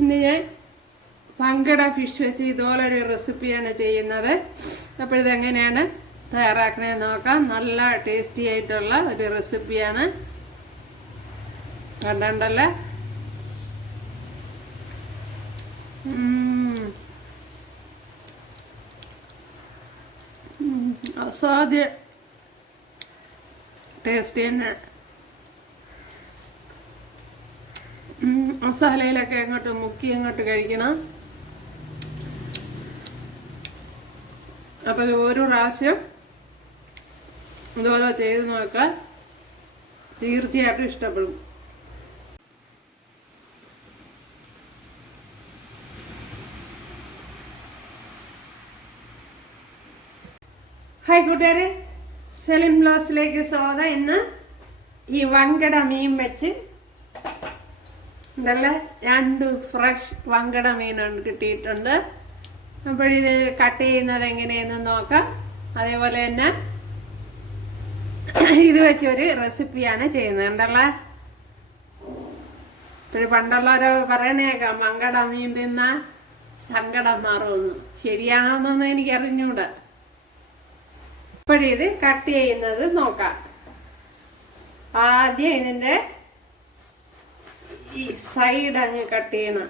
ഇന്ന് ഞാൻ പങ്കട ഫിഷ് വെച്ച് ഇതുപോലൊരു റെസിപ്പിയാണ് ചെയ്യുന്നത്. അപ്പോൾ ഇതെങ്ങനെയാണ് തയ്യാറാക്കണതെന്ന് നോക്കാം. നല്ല ടേസ്റ്റി ആയിട്ടുള്ള ഒരു റെസിപ്പിയാണ്. കണ്ടല്ലേ, അസാധ്യ ടേസ്റ്റി തന്നെ. മസാലയിലൊക്കെ അങ്ങോട്ട് മുക്കി അങ്ങോട്ട് കഴിക്കണം. അപ്പോൾ ഇത് ഒരു പ്രാവശ്യം ഇതുപോലെ ചെയ്ത് നോക്കാൻ തീർച്ചയായിട്ടും ഇഷ്ടപ്പെടും. ഹായ് കൂട്ടുകാരെ, സെലിം ബ്ലോസിലേക്ക് സ്വാഗതം. ഇന്ന് ഈ വങ്കട മീൻ വെച്ച് ഇതെല്ലാം 2 ഫ്രഷ് വങ്കട മീനാണ് കിട്ടിയിട്ടുണ്ട്. അപ്പോഴിത് കട്ട് ചെയ്യുന്നത് എങ്ങനെയെന്ന് നോക്കാം. അതേപോലെ തന്നെ ഇത് വെച്ചൊരു റെസിപ്പിയാണ് ചെയ്യുന്നത്. ഉണ്ടല്ലേ, ഇപ്പോഴും പണ്ടുള്ളവരോ പറയണേക്കാം വങ്കട മീൻ തിന്ന സങ്കടം മാറുമെന്ന്. ശരിയാണോന്നൊന്നും എനിക്ക് അറിഞ്ഞൂടാ. ഇപ്പോഴിത് കട്ട് ചെയ്യുന്നത് നോക്കാം. ആദ്യം ഇതിൻ്റെ ഈ സൈഡ് അങ്ങ് കട്ട് ചെയ്യണം.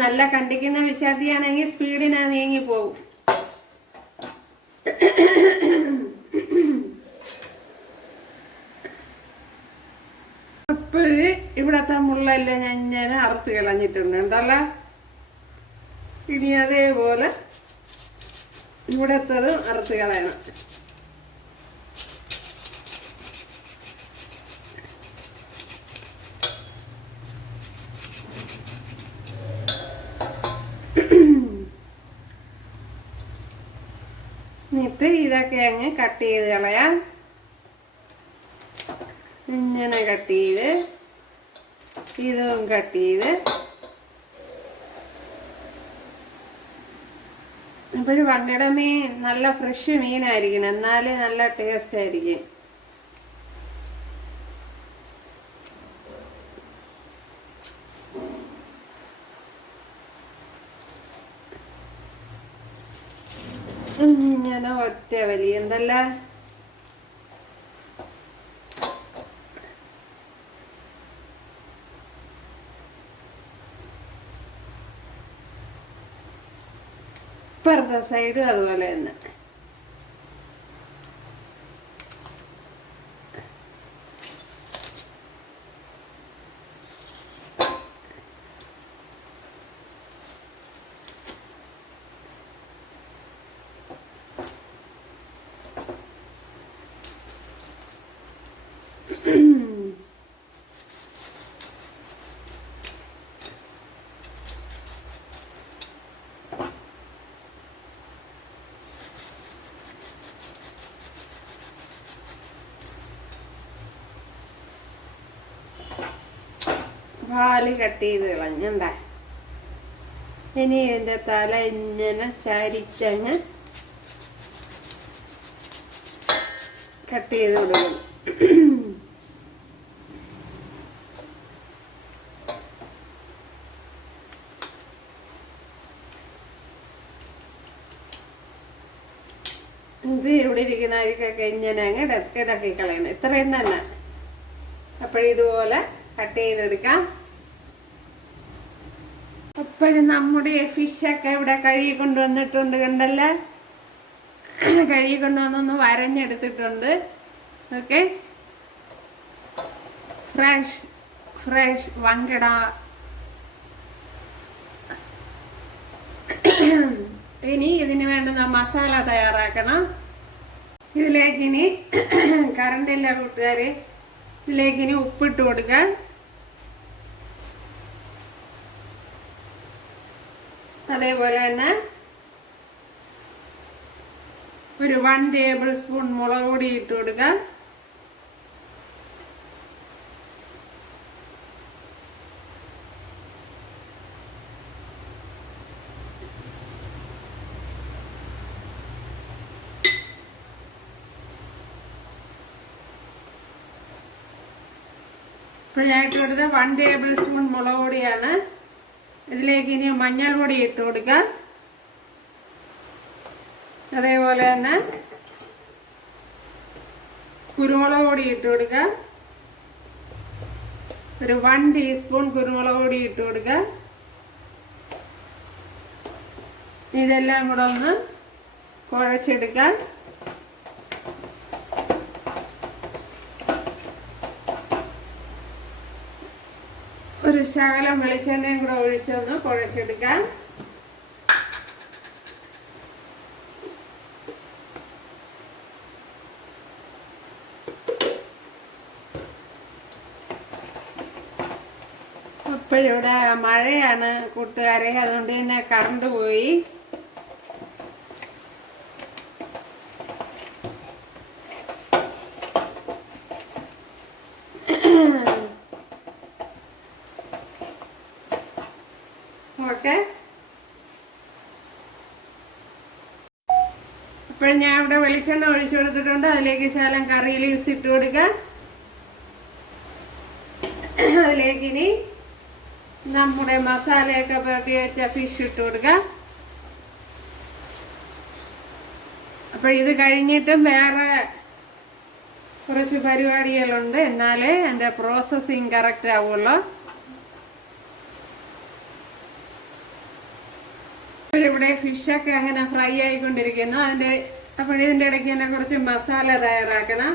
നല്ല കണ്ടിക്കുന്ന വിശ്വാസിയാണെങ്കിൽ സ്പീഡിനാ നീങ്ങി പോകും. അപ്പോഴ് ഇവിടത്തെ മുള്ളെല്ലാം ഞാൻ അറുത്ത് കളഞ്ഞിട്ടുണ്ട്. ഉണ്ടല്ലോ, ഇനി അതേപോലെ ഇവിടത്തത് അറുത്ത് കളയണം. എന്നിട്ട് ഇതൊക്കെ അങ്ങ് കട്ട് ചെയ്ത് കളയാം. ഇങ്ങനെ കട്ട് ചെയ്ത് ഇതും കട്ട് ചെയ്ത്. അപ്പോഴും വങ്കട മീൻ നല്ല ഫ്രഷ് മീനായിരിക്കണം, എന്നാലേ നല്ല ടേസ്റ്റ് ആയിരിക്കും. ഇങ്ങനെ ഒറ്റ വലി. എന്തല്ല, ഇപ്പുറത്തെ സൈഡും അതുപോലെ തന്നെ. പാല് കട്ട് ചെയ്ത് കളഞ്ഞണ്ട. ഇനി ഇതിൻ്റെ തല ഇങ്ങനെ ചരിച്ചങ്ങ് കട്ട് ചെയ്ത് കൊടുക്കണം. ഇത് ഇവിടെ ഇരിക്കുന്ന അരിക്കൊക്കെ ഇങ്ങനെ അങ്ങ് ഇടക്കി കളയണം. ഇത്രയും തന്നെ. അപ്പോഴിതുപോലെ കട്ട് ചെയ്തെടുക്കാം. അപ്പോഴും നമ്മുടെ ഫിഷൊക്കെ ഇവിടെ കഴുകി കൊണ്ടുവന്നിട്ടുണ്ട്. കണ്ടല്ലേ, കഴുകി കൊണ്ടുവന്നൊന്ന് വരഞ്ഞെടുത്തിട്ടുണ്ട്. Okay, fresh വങ്കട. ഇനി ഇതിന് വേണ്ടുന്ന മസാല തയ്യാറാക്കണം. ഇതിലേക്കിനി കറണ്ടില്ല കൂട്ടുകാരെ, ഇതിലേക്കിനി ഉപ്പിട്ട് കൊടുക്കാം. അതേപോലെ തന്നെ ഒരു 1 ടേബിൾ സ്പൂൺ മുളക് പൊടി ഇട്ട് കൊടുക്കാം. അപ്പോൾ ഞാൻ ഇട്ട് കൊടുത്തത് 1 ടേബിൾ സ്പൂൺ മുളക് പൊടിയാണ്. ഇതിലേക്ക് ഇനി മഞ്ഞൾപ്പൊടി ഇട്ട് കൊടുക്കാം. അതേപോലെ തന്നെ കുരുമുളക് പൊടി ഇട്ട് കൊടുക്കാം. ഒരു 1 ടീസ്പൂൺ കുരുമുളക് പൊടി ഇട്ട് കൊടുക്കാം. ഇതെല്ലാം കൂടെ ഒന്ന് കുഴച്ചെടുക്കാം. ഒരു ശകലം വെളിച്ചെണ്ണയും കൂടെ ഒഴിച്ചൊന്ന് കുഴച്ചെടുക്കാം. ഇപ്പോഴിവിടെ മഴയാണ് കൂട്ടുകാരെ, അതുകൊണ്ട് തന്നെ കറണ്ട് പോയി. ഓക്കെ, അപ്പോൾ ഞാൻ ഇവിടെ വെളിച്ചെണ്ണ ഒഴിച്ചു കൊടുത്തിട്ടുണ്ട്. അതിലേക്ക് ശകലം കറി ലീവ്സ് ഇട്ട് കൊടുക്കാം. അതിലേക്ക് ഇനി നമ്മുടെ മസാലയൊക്കെ പുരട്ടി വെച്ച ഫിഷ് ഇട്ട് കൊടുക്കാം. അപ്പോൾ ഇത് കഴിഞ്ഞിട്ടും വേറെ കുറച്ച് പരിപാടികളുണ്ട്, എന്നാലേ എൻ്റെ പ്രോസസ്സിങ് കറക്റ്റ് ആവുള്ളൂ. ഇവിടെ ഫിഷൊക്കെ അങ്ങനെ ഫ്രൈ ആയിക്കൊണ്ടിരിക്കുന്നു. ഇതിൻ്റെ ഇടയ്ക്ക് തന്നെ കുറച്ച് മസാല തയ്യാറാക്കണം.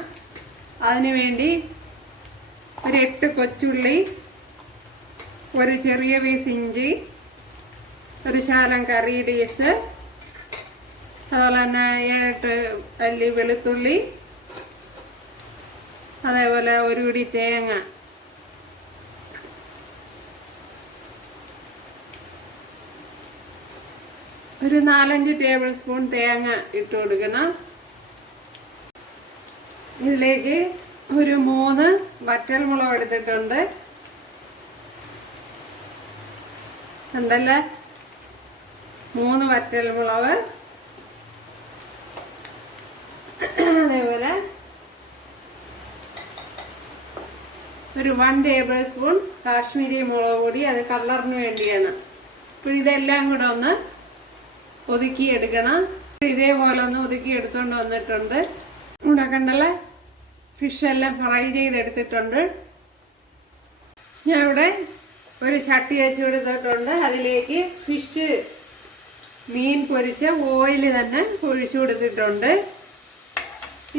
അതിനു വേണ്ടി ഒരു 8 കൊച്ചുള്ളി, ഒരു ചെറിയ പീസ് ഇഞ്ചി, ഒരു ശകലം കറി ലീവ്സ്, അതുപോലെ തന്നെ 7 അല്ലി വെളുത്തുള്ളി, അതേപോലെ ഒരു പിടി തേങ്ങ, ഒരു 4-5 ടേബിൾ സ്പൂൺ തേങ്ങ ഇട്ട് കൊടുക്കണം. ഇതിലേക്ക് ഒരു 3 വറ്റൽമുളക് എടുത്തിട്ടുണ്ട്. ഉണ്ടല്ലേ, 3 വറ്റൽമുളക്. അതേപോലെ ഒരു 1 ടേബിൾ സ്പൂൺ കാശ്മീരി മുളക് പൊടി, അത് കളറിന് വേണ്ടിയാണ്. അപ്പോൾ ഇതെല്ലാം കൂടെ ഒന്ന് ഒതുക്കിയെടുക്കണം. ഇതേപോലെ ഒന്ന് ഒതുക്കി എടുത്തുകൊണ്ട് വന്നിട്ടുണ്ട്. ഇവിടെ കണ്ടല്ലേ, ഫിഷെല്ലാം ഫ്രൈ ചെയ്തെടുത്തിട്ടുണ്ട്. ഞാൻ ഇവിടെ ഒരു ചട്ടി വെച്ച് കൊടുത്തിട്ടുണ്ട്. അതിലേക്ക് ഫിഷ് മീൻ പൊരിച്ച ഓയിൽ തന്നെ ഒഴിച്ചു കൊടുത്തിട്ടുണ്ട്.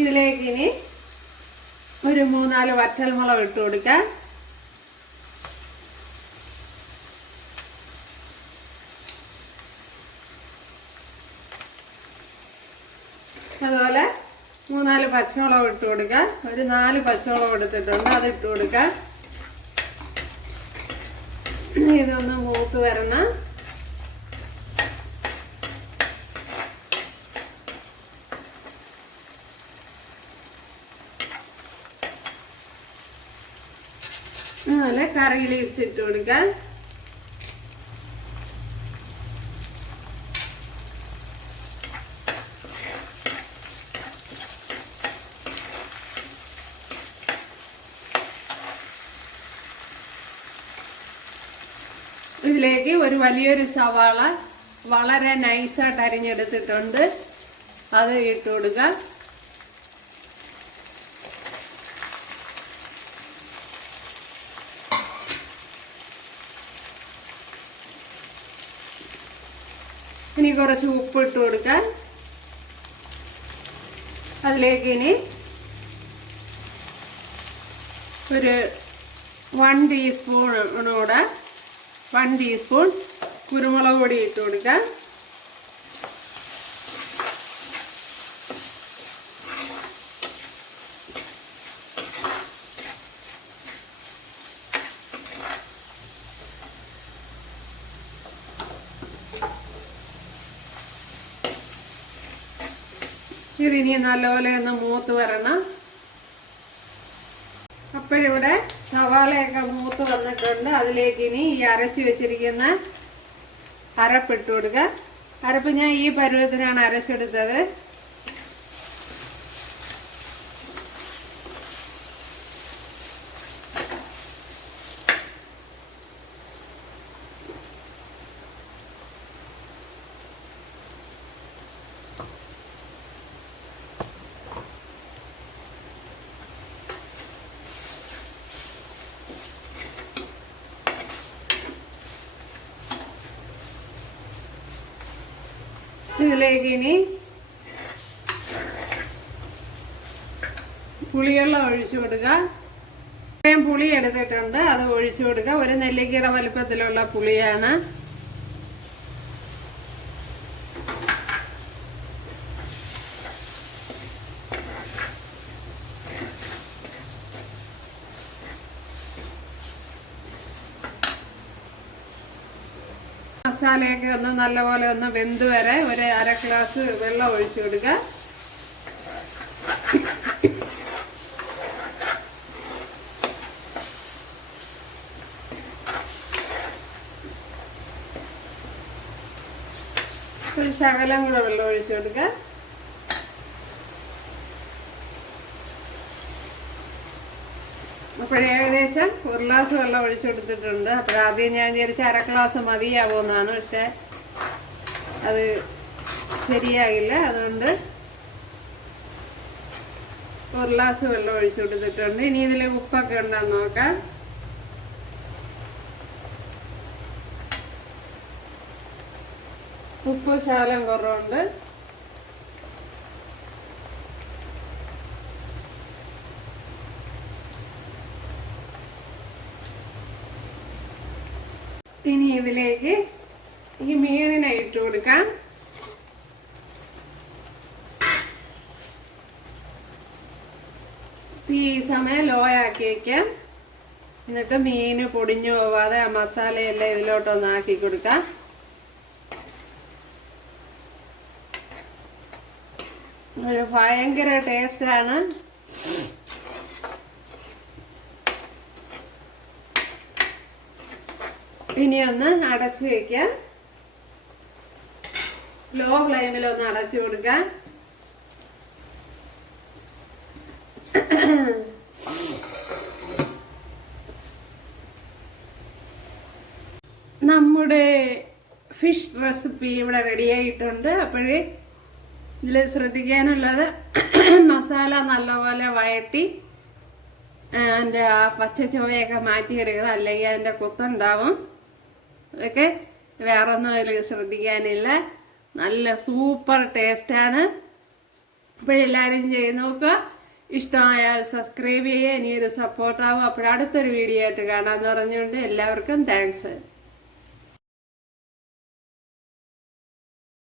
ഇതിലേക്ക് ഇനി ഒരു 3-4 വറ്റൽമുളക് ഇട്ട് കൊടുക്കാം. അതുപോലെ 3-4 പച്ചമുളക് ഇട്ട് കൊടുക്കാം. ഒരു 4 പച്ചമുളക് എടുത്തിട്ടുണ്ട്, അത് ഇട്ട് കൊടുക്കാം. ഇതൊന്ന് മൂത്ത് വരണം. അതുപോലെ കറി ലീവ്സ് ഇട്ട് കൊടുക്കാം. ഇതിലേക്ക് ഒരു വലിയൊരു സവാള വളരെ നൈസായിട്ട് അരിഞ്ഞെടുത്തിട്ടുണ്ട്, അത് ഇട്ട് കൊടുക്കുക. ഇനി കുറച്ച് ഉപ്പ് ഇട്ട് കൊടുക്കുക. അതിലേക്ക് ഇനി ഒരു 1 ടീസ്പൂണോടെ 1 ടീസ്പൂൺ കുരുമുളക് പൊടി ഇട്ട് കൊടുക്കുക. ഇതിനി നല്ലപോലെ ഒന്ന് മൂത്ത് വരണം. അപ്പോഴിവിടെ സവാളയൊക്കെ മൂത്ത് വന്നിട്ടുണ്ട്. അതിലേക്ക് ഇനി ഈ അരച്ച് വെച്ചിരിക്കുന്ന അരപ്പിട്ട് കൊടുക്കുക. അരപ്പ് ഞാൻ ഈ പരുവത്തിനാണ് അരച്ചെടുത്തത്. ഇതിലേക്ക് ഇനി പുളിവെള്ളം ഒഴിച്ചു കൊടുക്കുക. ഇത്രയും പുളി എടുത്തിട്ടുണ്ട്, അത് ഒഴിച്ചു കൊടുക്കുക. ഒരു നെല്ലിക്കയുടെ വലുപ്പത്തിലുള്ള പുളിയാണ്. മസാലയൊക്കെ ഒന്ന് നല്ലപോലെ ഒന്ന് വെന്ത് വരെ ഒരു 1/2 ഗ്ലാസ് വെള്ളം ഒഴിച്ചു കൊടുക്കുക. ഒരു ശകലം കൂടെ വെള്ളം ഒഴിച്ചു കൊടുക്കുക. അപ്പോഴേകദേശം 1 ഗ്ലാസ് വെള്ളം ഒഴിച്ചു കൊടുത്തിട്ടുണ്ട്. അപ്പോഴാദ്യം ഞാൻ വിചാരിച്ച 1/2 ഗ്ലാസ് മതിയാവുമെന്നാണ്. പക്ഷെ അത് ശരിയാകില്ല. അതുകൊണ്ട് 1 ഗ്ലാസ് വെള്ളം ഒഴിച്ചു കൊടുത്തിട്ടുണ്ട്. ഇനി ഇതിൽ ഉപ്പൊക്കെ ഉണ്ടെന്ന് നോക്കാം. ഉപ്പ് ശകലം കുറവുണ്ട്. ഇനി ഇതിലേക്ക് ഈ മീനിനെ ഇട്ട് കൊടുക്കാം. തീ സമയം ലോ ആക്കി വയ്ക്കാം. എന്നിട്ട് മീന് പൊടിഞ്ഞു പോവാതെ ആ മസാലയെല്ലാം ഇതിലോട്ടൊന്ന് ആക്കി കൊടുക്കാം. ഒരു ഭയങ്കര ടേസ്റ്റാണ്. ഇനി ഒന്ന് അടച്ചു വയ്ക്കാം. ലോ ഫ്ലെയിമിൽ ഒന്ന് അടച്ചു കൊടുക്കാം. നമ്മുടെ ഫിഷ് റെസിപ്പി ഇവിടെ റെഡി ആയിട്ടുണ്ട്. അപ്പോഴേ ഇതിൽ ശ്രദ്ധിക്കാനുള്ളത് മസാല നല്ലപോലെ വഴറ്റി അതിൻ്റെ ആ പച്ച ചുവയൊക്കെ മാറ്റിയെടുക്കണം, അല്ലെങ്കിൽ അതിൻ്റെ കുത്തുണ്ടാവും. അതൊക്കെ വേറൊന്നും അതിൽ ശ്രദ്ധിക്കാനില്ല. നല്ല സൂപ്പർ ടേസ്റ്റാണ്. അപ്പോഴെല്ലാവരും ചെയ്ത് നോക്കുക. ഇഷ്ടമായാൽ സബ്സ്ക്രൈബ് ചെയ്യുക. ഇനിയൊരു സപ്പോർട്ടാവും. അപ്പോഴടുത്തൊരു വീഡിയോ ആയിട്ട് കാണാമെന്ന് പറഞ്ഞുകൊണ്ട് എല്ലാവർക്കും താങ്ക്സ്.